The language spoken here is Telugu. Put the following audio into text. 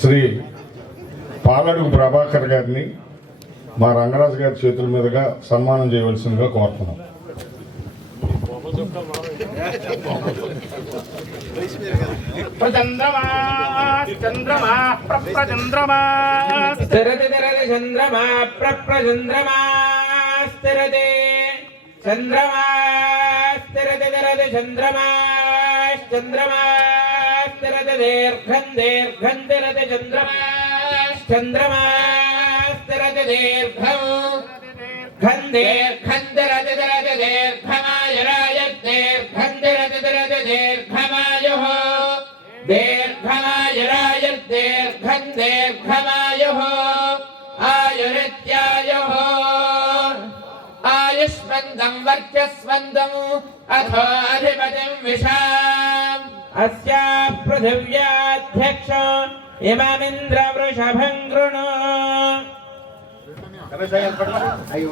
శ్రీ పాలడుగు ప్రభాకర్ గారిని మా రంగరాజు గారి చేతుల మీదుగా సన్మానం చేయవలసిందిగా కోరుతున్నాం. చంద్రమా స్థిరతి చంద్రమా స్థిరతి. చంద్రమా స్థిరతి తిరతి చంద్రమా చంద్రమా. స్థిరతి దీర్ఘం దీర్ఘం తిరతి చంద్రమా చంద్రమా స్థిరతి దీర్ఘం దీర్ఘం దీర్ఘం తిరతి తిరతి దీర్ఘమాయురాయ దీర్ఘం తిరతి తిరతి దీర్ఘమాయుః దీర్ఘమాయురాయ దీర్ఘం దీర్ఘమాయుః ఆయురిత్యాయుః ఆయుష్మందం వర్చస్వందం అథో అధిపతిం విషాం అస్యా పృథివ్యాధ్యక్ష ఇమమింద్ర వృషభం గృణు అయ్యి